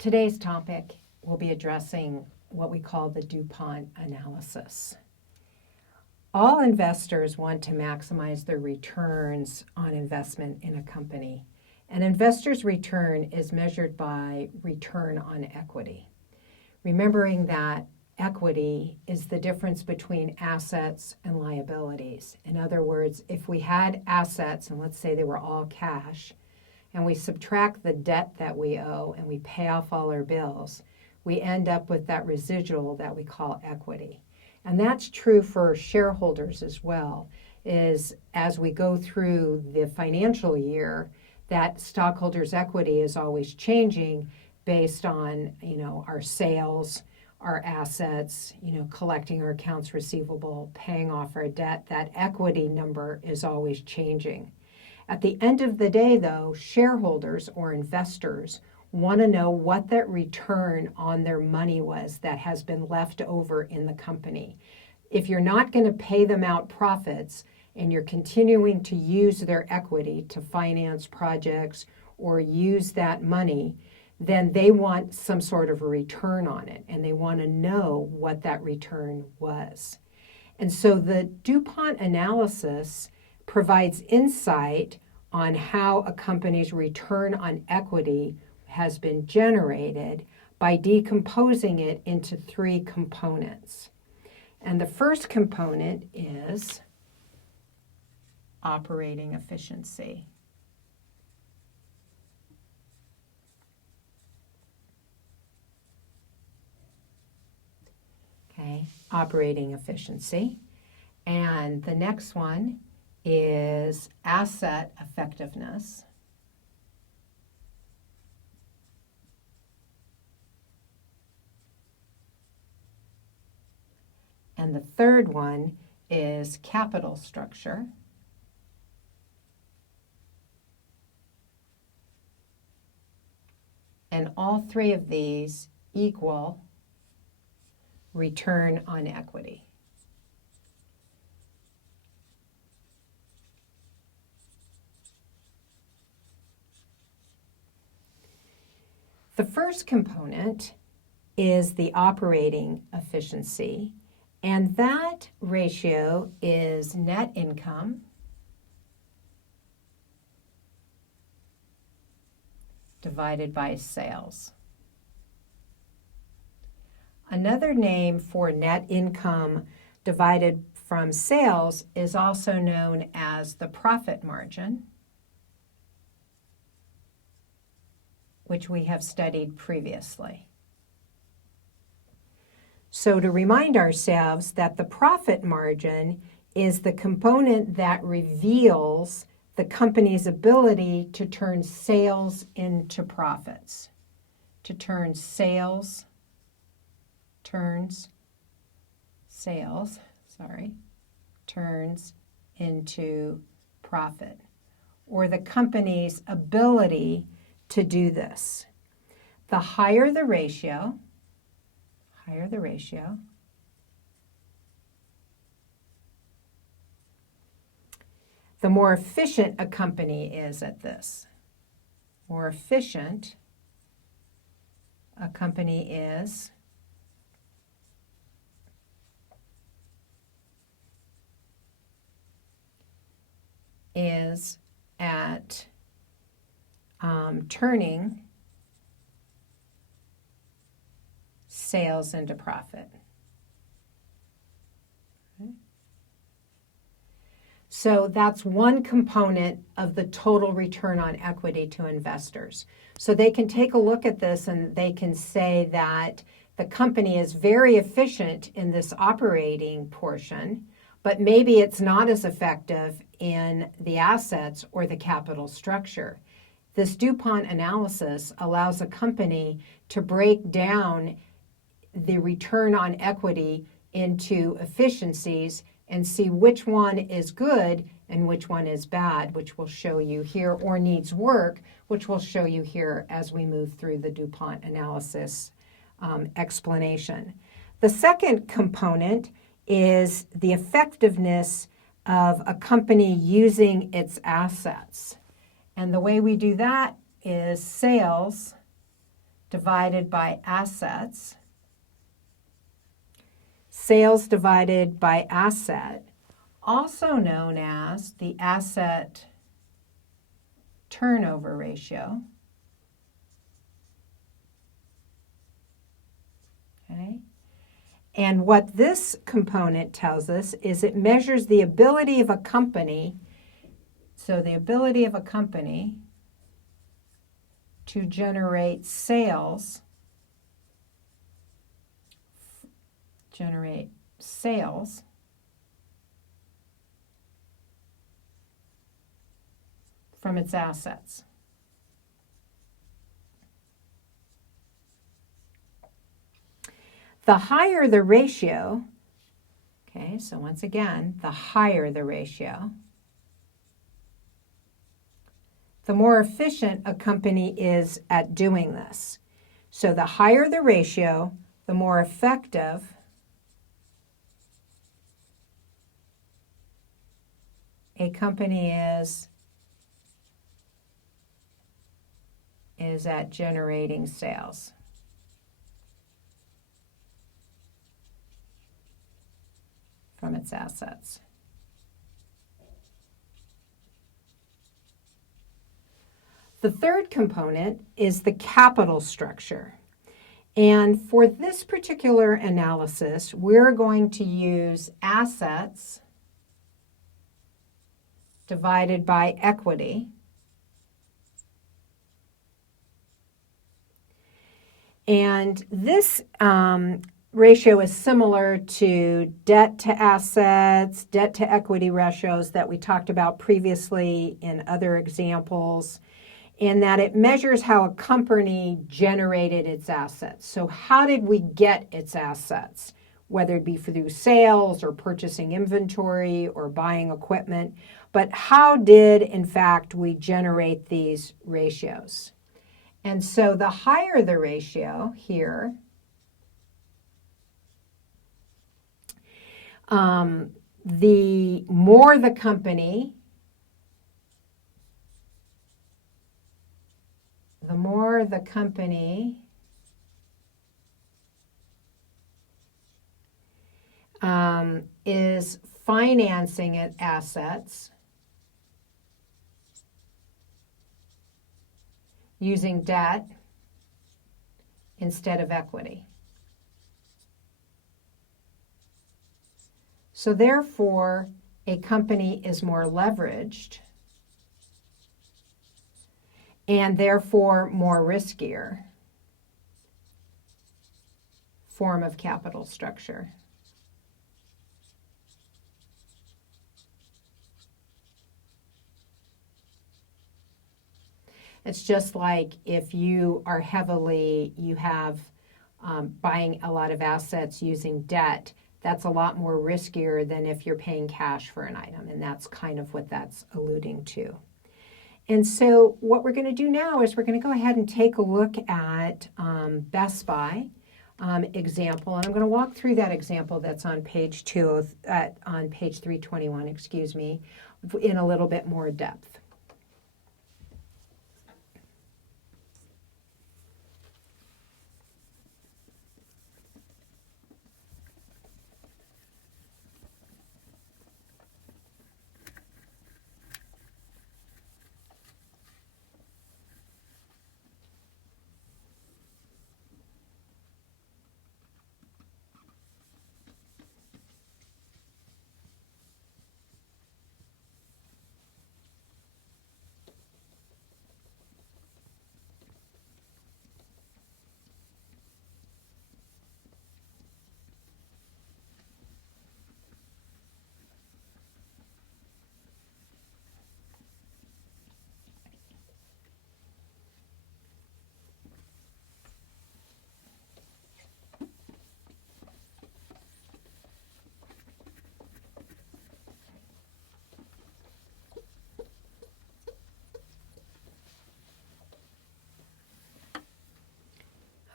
Today's topic will be addressing what we call the Dupont Analysis. All investors want to maximize their returns on investment in a company. An investor's return is measured by return on equity. Remembering that equity is the difference between assets and liabilities. In other words, if we had assets, and let's say they were all cash, and we subtract the debt that we owe and we pay off all our bills, we end up with that residual that we call equity. And that's true for shareholders as well, is as we go through the financial year, that stockholders' equity is always changing based on, our sales, our assets, collecting our accounts receivable, paying off our debt. That equity number is always changing. At the end of the day, though, shareholders or investors want to know what that return on their money was that has been left over in the company. If you're not going to pay them out profits and you're continuing to use their equity to finance projects or use that money, then they want some sort of a return on it, and they want to know what that return was. And so the Dupont Analysis provides insight on how a company's return on equity has been generated by decomposing it into three components. And the first component is operating efficiency. Okay, operating efficiency. And the next one is asset effectiveness. And the third one is capital structure. And all three of these equal return on equity. The first component is the operating efficiency, and that ratio is net income divided by sales. Another name for net income divided from sales is also known as the profit margin, which we have studied previously. So to remind ourselves that the profit margin is the component that reveals the company's ability to turn sales into profits, to turn sales turns into profit, or the company's ability to do this. The higher the ratio, the more efficient a company is at this. More efficient a company is at turning sales into profit. Okay. So that's one component of the total return on equity to investors. So they can take a look at this and they can say that the company is very efficient in this operating portion, but maybe it's not as effective in the assets or the capital structure. This Dupont analysis allows a company to break down the return on equity into efficiencies and see which one is good and which one is bad, which we'll show you here, or needs work, which we'll show you here as we move through the Dupont analysis explanation. The second component is the effectiveness of a company using its assets. And the way we do that is sales divided by assets, sales divided by asset, also known as the asset turnover ratio. Okay. And what this component tells us is it measures the ability of a company, so the ability of a company to generate sales from its assets. The higher the ratio, okay, so once again, the higher the ratio, the more efficient a company is at doing this. So the higher the ratio, the more effective a company is at generating sales. From its assets. The third component is the capital structure. And for this particular analysis, we're going to use assets divided by equity. And this ratio is similar to debt to assets, debt to equity ratios that we talked about previously in other examples, in that it measures how a company generated its assets. So how did we get its assets, whether it be through sales or purchasing inventory or buying equipment, but how did, in fact, we generate these ratios? And so the higher the ratio here, the more the company is financing its assets using debt instead of equity. So therefore, a company is more leveraged and therefore more riskier form of capital structure. It's just like if you are buying a lot of assets using debt, that's a lot more riskier than if you're paying cash for an item, and that's kind of what that's alluding to. And so what we're going to do now is we're going to go ahead and take a look at Best Buy example, and I'm going to walk through that example that's on page 321, in a little bit more depth.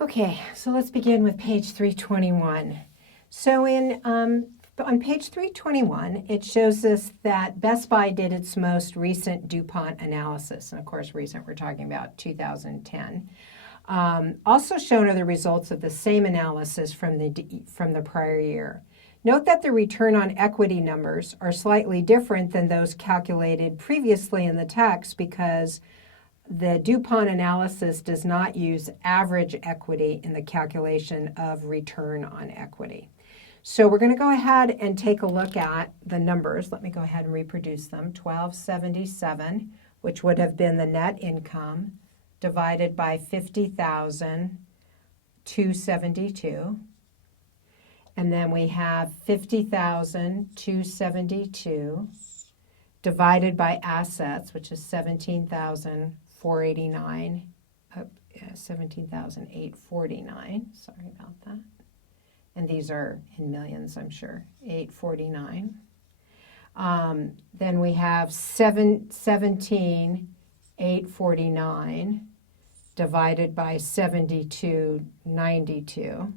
Okay, so let's begin with page 321. So on page 321, it shows us that Best Buy did its most recent Dupont analysis. And of course, recent, we're talking about 2010. Also shown are the results of the same analysis from the prior year. Note that the return on equity numbers are slightly different than those calculated previously in the text because the Dupont analysis does not use average equity in the calculation of return on equity. So we're going to go ahead and take a look at the numbers. Let me go ahead and reproduce them. 1277, which would have been the net income, divided by 50,272. And then we have 50,272 divided by assets, which is 17,489, 17,849. Sorry about that. And these are in millions, I'm sure. 849. Then we have 17,849 divided by 7292.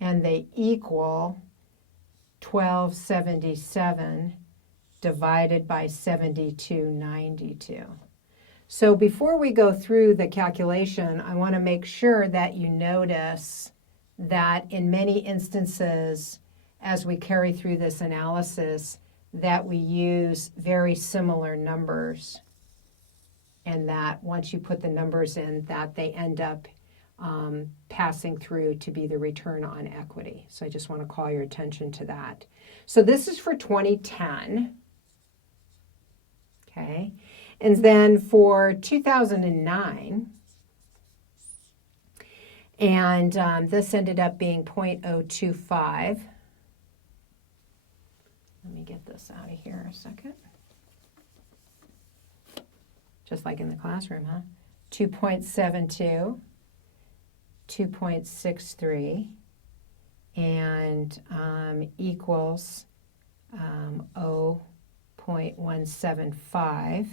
And they equal 1277 divided by 7292. So before we go through the calculation, I want to make sure that you notice that in many instances, as we carry through this analysis, that we use very similar numbers, and that once you put the numbers in, that they end up passing through to be the return on equity. So I just want to call your attention to that. So this is for 2010. Okay. And then for 2009, and this ended up being 0.025. Let me get this out of here a second. Just like in the classroom, huh? 2.72. 2.63 and equals 0.175,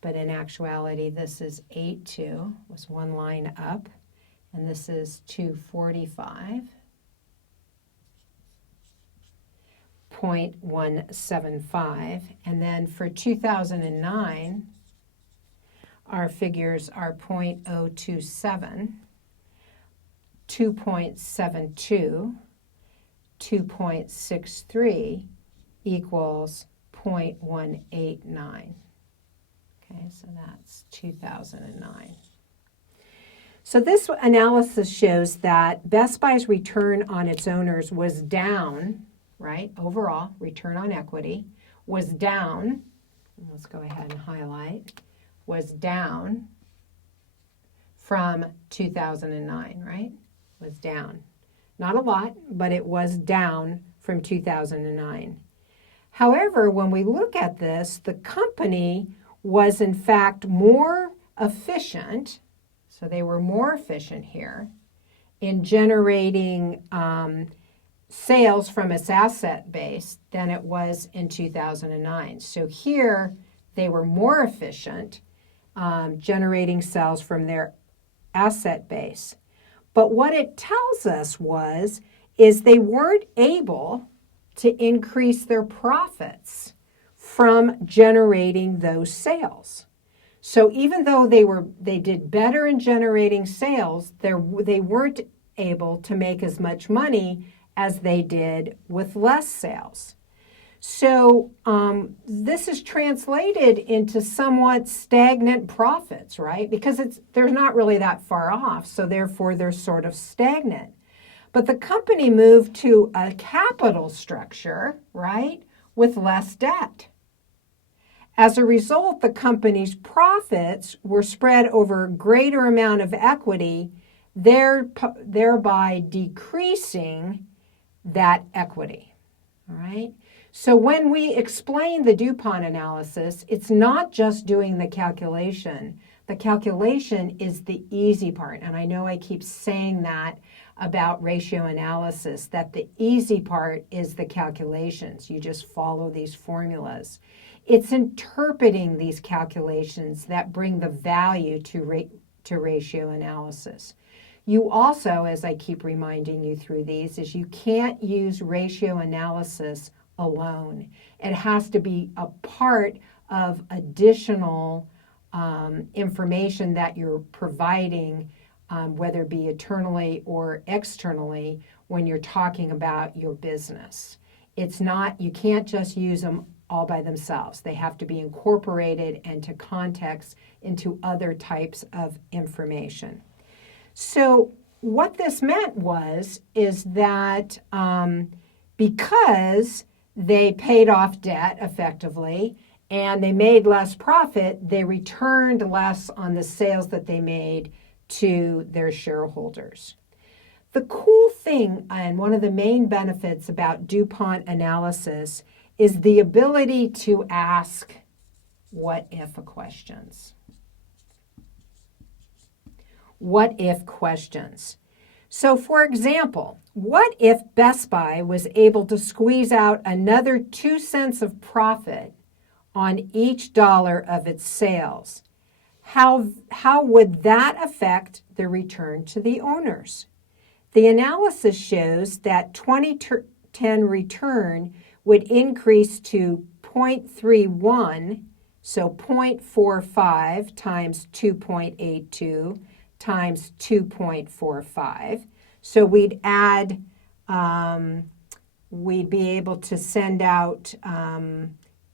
but in actuality this is 82, was one line up, and this is 245, 0.175, and then for 2009 our figures are 0.027, 2.72, 2.63 equals 0.189. Okay, so that's 2009. So this analysis shows that Best Buy's return on its owners was down, right? Overall, return on equity was down. Let's go ahead and highlight. Was down from 2009, right? Was down. Not a lot, but it was down from 2009. However, when we look at this, the company was in fact more efficient, so they were more efficient here in generating sales from its asset base than it was in 2009. So here they were more efficient generating sales from their asset base. But what it tells us is they weren't able to increase their profits from generating those sales. So even though they did better in generating sales, they weren't able to make as much money as they did with less sales. So this is translated into somewhat stagnant profits, right? Because they're not really that far off, so therefore they're sort of stagnant. But the company moved to a capital structure, right, with less debt. As a result, the company's profits were spread over a greater amount of equity, thereby decreasing that equity, all right? So when we explain the Dupont analysis, it's not just doing the calculation. The calculation is the easy part, and I know I keep saying that about ratio analysis, that the easy part is the calculations. You just follow these formulas. It's interpreting these calculations that bring the value to ratio analysis. You also, as I keep reminding you through these, is you can't use ratio analysis alone. It has to be a part of additional information that you're providing, whether it be internally or externally, when you're talking about your business. It's not, you can't just use them all by themselves. They have to be incorporated into context, into other types of information. So what this meant is that because they paid off debt effectively and they made less profit, they returned less on the sales that they made to their shareholders. The cool thing, and one of the main benefits about Dupont Analysis, is the ability to ask what-if questions. What-if questions. So, for example, what if Best Buy was able to squeeze out another 2 cents of profit on each dollar of its sales? How would that affect the return to the owners? The analysis shows that 2010 return would increase to 0.31, so 0.45 times 2.82 times 2.45. So we'd add, we'd be able to send out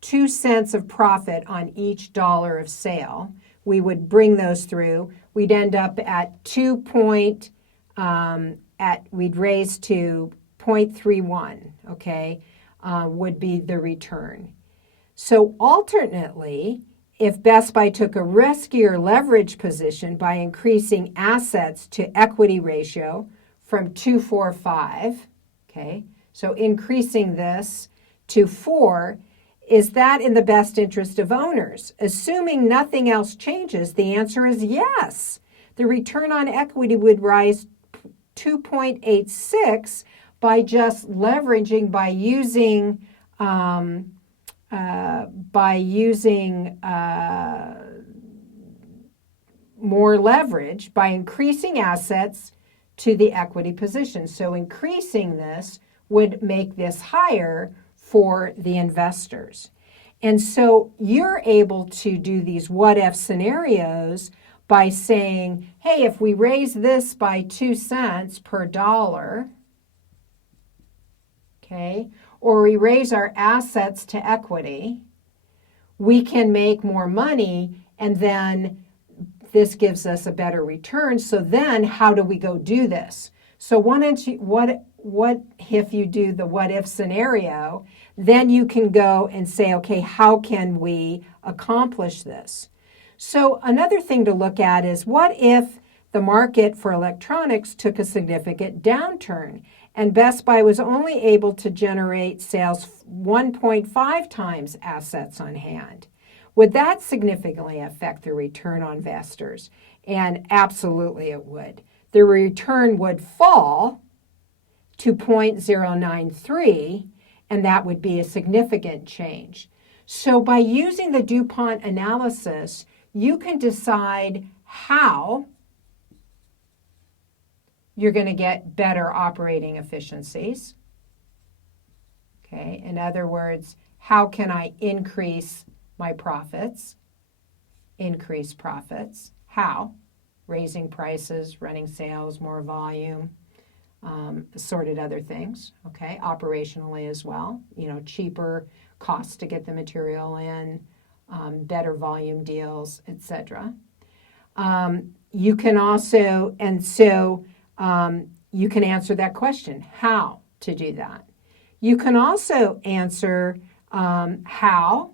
2 cents of profit on each dollar of sale. We would bring those through. We'd end up at we'd raise to 0.31, okay, would be the return. So alternately, if Best Buy took a riskier leverage position by increasing assets to equity ratio from 2.45, okay, so increasing this to 4, is that in the best interest of owners? Assuming nothing else changes, the answer is yes. The return on equity would rise 2.86 by just leveraging, by using more leverage, by increasing assets to the equity position. So increasing this would make this higher for the investors. And so you're able to do these what-if scenarios by saying, hey, if we raise this by 2 cents per dollar, okay, or we raise our assets to equity, we can make more money, and then this gives us a better return. So then how do we go do this? So what if you do the what if scenario, then you can go and say, okay, how can we accomplish this? So another thing to look at is, what if the market for electronics took a significant downturn and Best Buy was only able to generate sales 1.5 times assets on hand? Would that significantly affect the return on investors? And absolutely it would. The return would fall to 0.093, and that would be a significant change. So by using the Dupont analysis, you can decide how you're going to get better operating efficiencies. Okay, in other words, how can I increase my profits? Increase profits. How? Raising prices, running sales, more volume, assorted other things, okay, operationally as well, cheaper costs to get the material in, better volume deals, etc. You can also, you can answer that question, how to do that. You can also answer how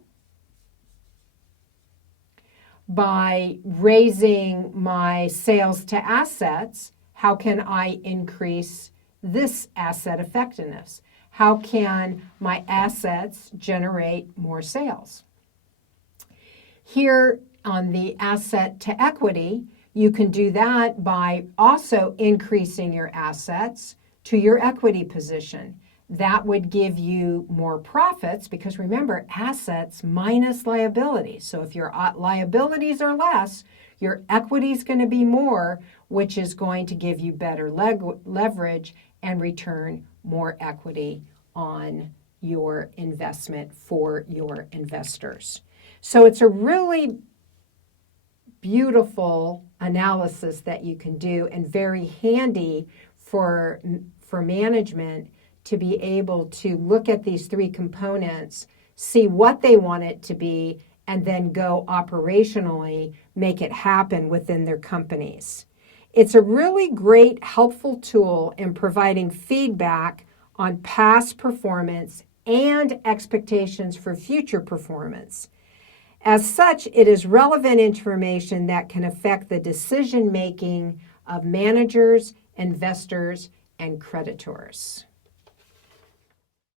by raising my sales to assets. How can I increase this asset effectiveness? How can my assets generate more sales? Here on the asset to equity, you can do that by also increasing your assets to your equity position. That would give you more profits, because remember, assets minus liabilities. So if your liabilities are less, your equity is going to be more, which is going to give you better leverage and return more equity on your investment for your investors. So it's a really beautiful analysis that you can do and very handy for management to be able to look at these three components, see what they want it to be, and then go operationally make it happen within their companies. It's a really great, helpful tool in providing feedback on past performance and expectations for future performance. As such, it is relevant information that can affect the decision-making of managers, investors, and creditors.